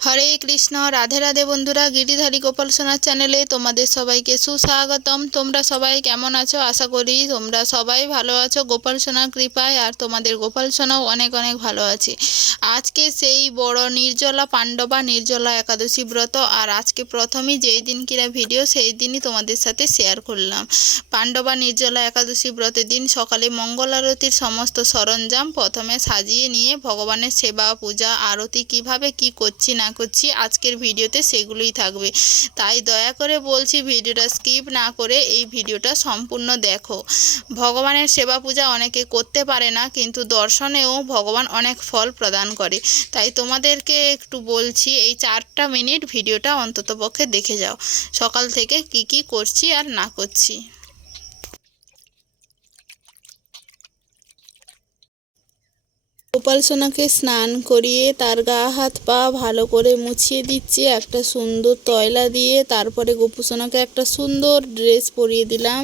হরে কৃষ্ণ, রাধে রাধে বন্ধুরা, গিরিধারী গোপাল সোনার চ্যানেলে তোমাদের সবাইকে সুস্বাগতম। তোমরা সবাই কেমন আছো? আশা করি তোমরা সবাই ভালো আছো। গোপাল সোনার কৃপায় আর তোমাদের গোপাল সোনাও অনেক অনেক ভালো আছে। আজকে সেই বড় নির্জলা পাণ্ডবা, নির্জলা একাদশী ব্রত আর আজকে প্রথমেই যেই দিন কিনা ভিডিও, সেই দিনই তোমাদের সাথে শেয়ার করলাম। পাণ্ডবা, নির্জলা একাদশী ব্রতের দিন সকালে মঙ্গল আরতির সমস্ত সরঞ্জাম প্রথমে সাজিয়ে নিয়ে ভগবানের সেবা, পূজা, আরতি কীভাবে কি করছি না করছি, আজকের ভিডিওতে সেগুলোই থাকবে। তাই দয়া করে বলছি, ভিডিওটা স্কিপ না করে এই ভিডিওটা সম্পূর্ণ দেখো। ভগবানের সেবা পূজা অনেকে করতে পারে না, কিন্তু দর্শনেও ভগবান অনেক ফল প্রদান করে। তাই তোমাদেরকে একটু বলছি, এই চারটা মিনিট ভিডিওটা অন্ততপক্ষে দেখে যাও। সকাল থেকে কি কি করছি আর না করছি। গোপাল সোনাকে স্নান করিয়ে তার গা, হাত, পা ভালো করে মুছিয়ে দিচ্ছি, একটা সুন্দর তয়লা দিয়ে তারপরে গোপু সোনাকে একটা সুন্দর ড্রেস পরিয়ে দিলাম।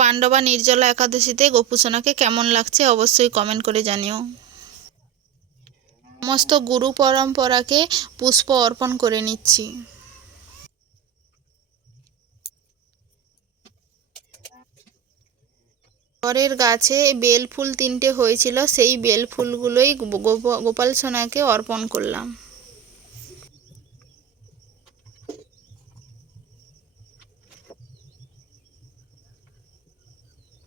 পাণ্ডবা নির্জলা একাদশীতে গোপু সোনাকে কেমন লাগছে অবশ্যই কমেন্ট করে জানিও। সমস্ত গুরু পরম্পরাকে পুষ্প অর্পণ করে নিচ্ছি। ঘরের গাছে বেল ফুল তিনটে হয়েছিল, সেই বেল ফুলগুলোই গোপ- গোপাল সোনাকে অর্পণ করলাম।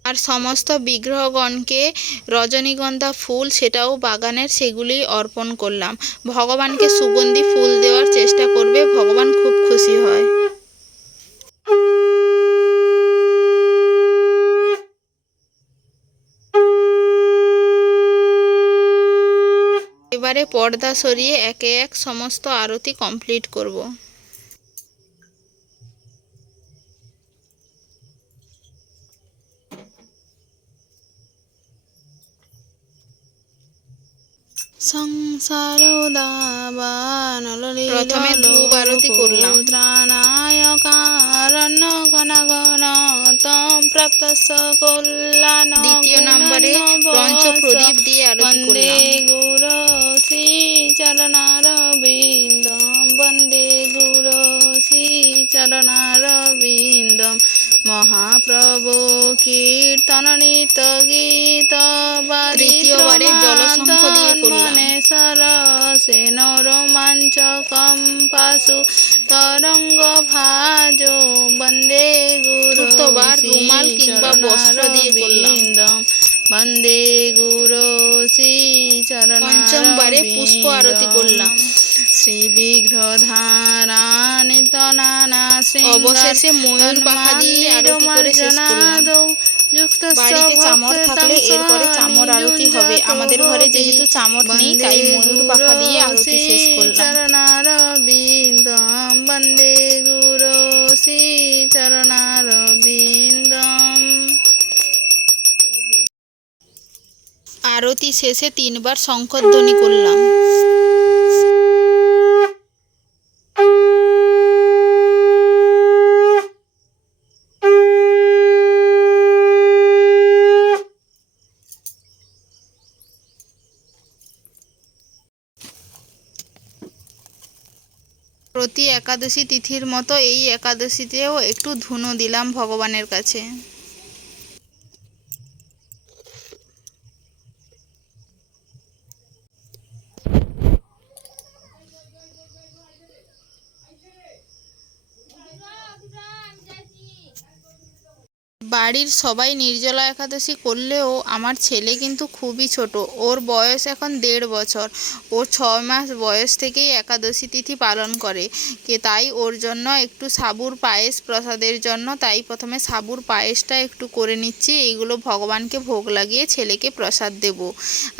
আর সমস্ত বিগ্রহগণকে রজনীগন্ধা ফুল সেটাও বাগানের সেগুলি অর্পণ করলাম। ভগবানকে সুগন্ধি ফুল দেওয়ার চেষ্টা করবে, ভগবান খুব খুশি হয়। এবারে পর্দা সরিয়ে একে এক সমস্ত আরতি কমপ্লিট করব। সংসার প্রথমে ধূপ আরতি করলাম। ত্রাণায় কারণ ঘন ঘন তম প্রাপ্ত কল্যাণ দ্বিতীয় নম্বরে পঞ্চ প্রদীপ দিয়ে আরতি করলাম। চরণার বিন্দম বন্দে গুরু শ্রী চরণার বিন্দম মহাপ্রভু কীর্তন নিত গীত করলাম সরসেন রোমাঞ্চকম পাশু তরঙ্গ ভাজ বন্দে গুরু দিয়ে করলাম বন্দে গুরু শ্রী পঞ্চমবারে পুষ্প আরতি করলাম। শ্রী বিগ্রহ ধারানিত নানা শ্রী অবশেষে ময়ূর পাখা দিয়ে আরতি করে শেষ করলাম। বাড়িতে চামর থাকলে এরপরে চামর আরতি হবে। আমাদের ঘরে যেহেতু চামর নেই তাই ময়ূর পাখা দিয়ে আরতি শেষ আরতি শেষে তিনবার শঙ্করধ্বনি করলাম। প্রতি একাদশী তিথির মতো এই একাদশীতেও একটু ধুনো দিলাম ভগবানের কাছে। বাড়ির সবাই নির্জলা একাদশী করলেও আমার ছেলে কিন্তু খুবই ছোট। ওর বয়স এখন দেড় বছর। ও ছ মাস বয়স থেকেই একাদশী তিথি পালন করে। কে তাই ওর জন্য একটু সাবুর পায়েস, প্রসাদের জন্য তাই প্রথমে সাবুর পায়েসটা একটু করে নিচ্ছি। এইগুলো ভগবানকে ভোগ লাগিয়ে ছেলেকে প্রসাদ দেব।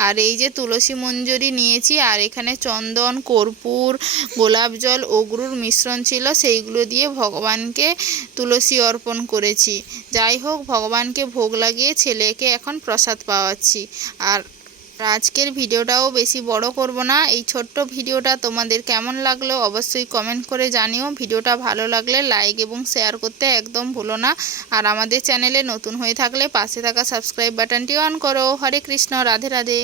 আর এই যে তুলসী মঞ্জুরি নিয়েছি, আর এখানে চন্দন, কর্পূর, গোলাপ জল, অগরুর মিশ্রণ ছিল, সেইগুলো দিয়ে ভগবানকে তুলসী অর্পণ করেছি। যাই হোক, ভগবানকে ভোগ লাগিয়ে ছেলেকে এখন প্রসাদ পাওয়াচ্ছি। আর আজকের ভিডিওটাও বেশি বড় করব না। এই ছোট্ট ভিডিওটা তোমাদের কেমন লাগল অবশ্যই কমেন্ট করে জানিও। ভিডিওটা ভালো লাগলে লাইক এবং শেয়ার করতে একদম ভুলো না। আর আমাদের চ্যানেলে নতুন হয়ে থাকলে পাশে থাকা সাবস্ক্রাইব বাটনটি অন করো। হরে কৃষ্ণ, রাধে রাধে।